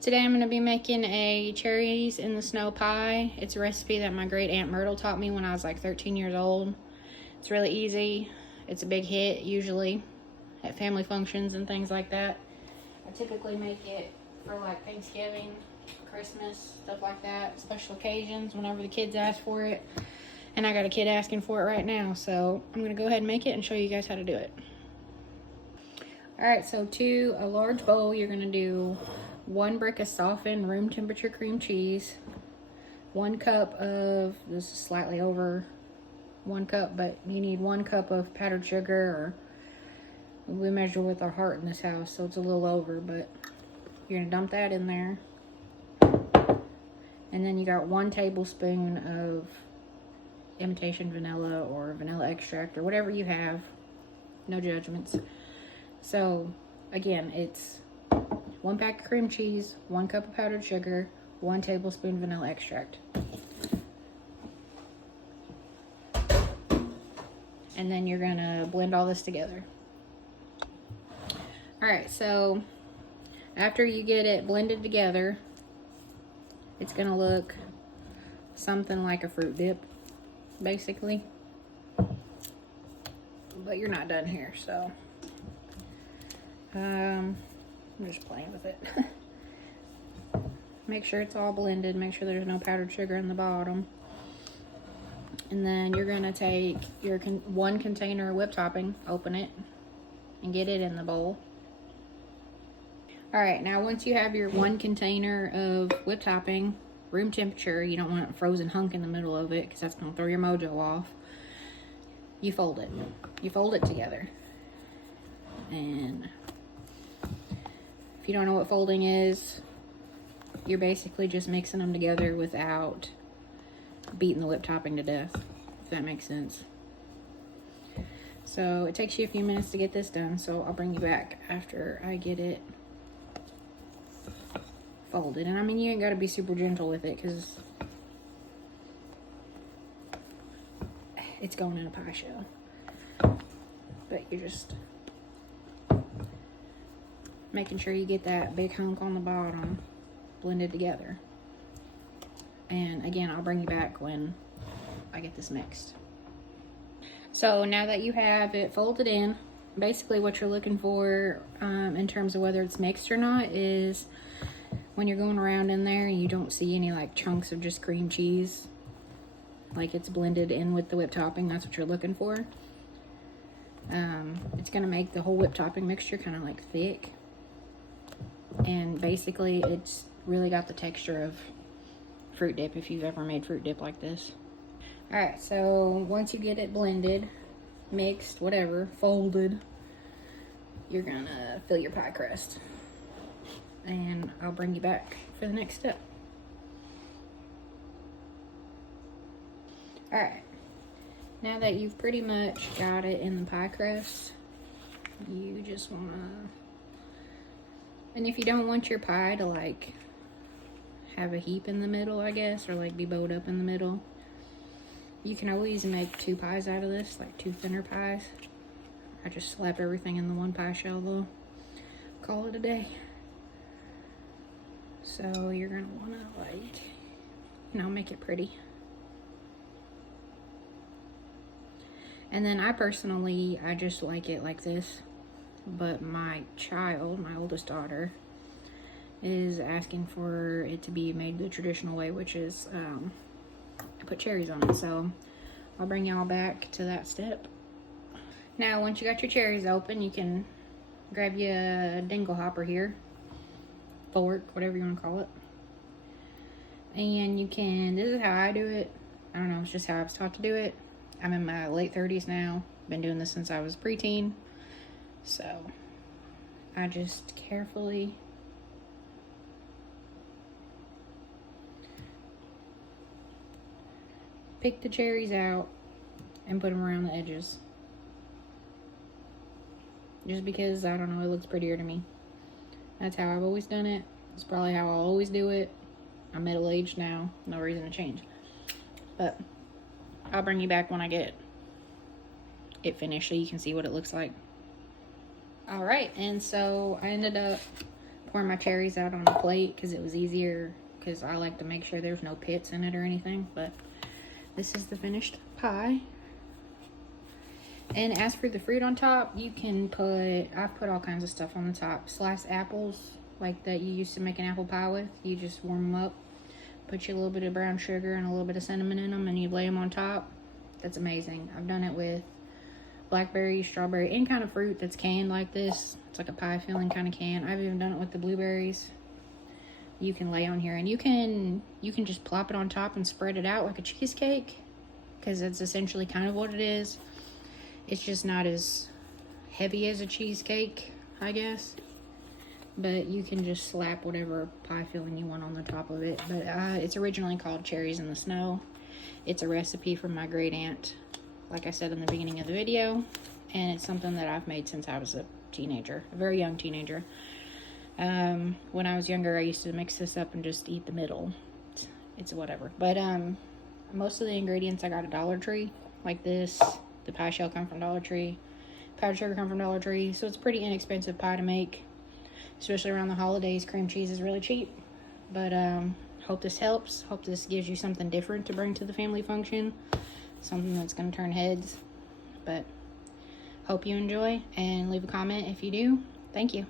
Today I'm going to be making a cherries in the snow pie. It's a recipe that my great aunt Myrtle taught me when I was like 13 years old. It's really easy. It's a big hit usually at family functions and things like that. I typically make it for like Thanksgiving, Christmas, stuff like that, special occasions whenever the kids ask for it. And I got a kid asking for it right now, so I'm going to go ahead and make it and show you guys how to do it. Alright, so to a large bowl, you're going to do 1 brick of softened room temperature cream cheese, 1 cup of, this is slightly over 1 cup, but you need 1 cup of powdered sugar, or we measure with our heart in this house, so it's a little over, but you're going to dump that in there. And then you got 1 tablespoon of imitation vanilla or vanilla extract or whatever you have. No judgments. So again, it's 1 pack of cream cheese, 1 cup of powdered sugar, 1 tablespoon vanilla extract. And then you're gonna blend all this together. Alright, so after you get it blended together, it's gonna look something like a fruit dip, basically. But you're not done here, so I'm just playing with it. Make sure it's all blended. Make sure there's no powdered sugar in the bottom. And then you're going to take your 1 container of whipped topping, open it, and get it in the bowl. Alright, now once you have your 1 container of whipped topping, room temperature, you don't want a frozen hunk in the middle of it because that's going to throw your mojo off. You fold it. You fold it together. And if you don't know what folding is, you're basically just mixing them together without beating the whipped topping to death, if that makes sense. So it takes you a few minutes to get this done, so I'll bring you back after I get it folded. And I mean, you ain't got to be super gentle with it because it's going in a pie shell. But you're just making sure you get that big hunk on the bottom blended together. And again, I'll bring you back when I get this mixed. So now that you have it folded in, basically what you're looking for in terms of whether it's mixed or not is when you're going around in there and you don't see any like chunks of just cream cheese, like it's blended in with the whipped topping. That's what you're looking for. It's going to make the whole whipped topping mixture kind of like thick. And basically it's really got the texture of fruit dip if you've ever made fruit dip like this. Alright, so once you get it blended, mixed, whatever, folded, you're gonna fill your pie crust. And I'll bring you back for the next step. Alright, now that you've pretty much got it in the pie crust, you just wanna, and if you don't want your pie to like have a heap in the middle, I guess, or like be bowed up in the middle, you can always make 2 pies out of this, like 2 thinner pies. I just slap everything in the 1 pie shell though. Call it a day. So you're gonna wanna like, you know, make it pretty. And then I personally, I just like it like this. But my child, my oldest daughter, is asking for it to be made the traditional way, which is I put cherries on it. So I'll bring y'all back to that step. Now, once you got your cherries open, you can grab you a dingle hopper here, fork, whatever you want to call it. And you can, this is how I do it. I don't know, it's just how I was taught to do it. I'm in my late 30s now. Been doing this since I was preteen. So I just carefully pick the cherries out and put them around the edges. Just because, I don't know, it looks prettier to me. That's how I've always done it. It's probably how I'll always do it. I'm middle-aged now. No reason to change. But I'll bring you back when I get it finished so you can see what it looks like. All right, and so I ended up pour my cherries out on a plate because it was easier, because I like to make sure there's no pits in it or anything. But this is the finished pie. And as for the fruit on top, you can put, I've put all kinds of stuff on the top. Sliced apples, like that you used to make an apple pie with. You just warm them up, put you a little bit of brown sugar and a little bit of cinnamon in them, and you lay them on top. That's amazing. I've done it with blackberry, strawberry, any kind of fruit that's canned like this. It's like a pie filling kind of can. I've even done it with the blueberries. You can lay on here, and you can just plop it on top and spread it out like a cheesecake, because it's essentially kind of what it is. It's just not as heavy as a cheesecake, I guess. But you can just slap whatever pie filling you want on the top of it. But it's originally called Cherries in the Snow. It's a recipe from my great aunt, like I said in the beginning of the video. And it's something that I've made since I was a teenager, a very young teenager. When I was younger, I used to mix this up and just eat the middle. It's whatever. But most of the ingredients I got at Dollar Tree, like this. The pie shell come from Dollar Tree. Powdered sugar come from Dollar Tree. So it's pretty inexpensive pie to make, especially around the holidays. Cream cheese is really cheap. But hope this helps. Hope this gives you something different to bring to the family function. Something that's going to turn heads. But hope you enjoy, and leave a comment if you do. Thank you.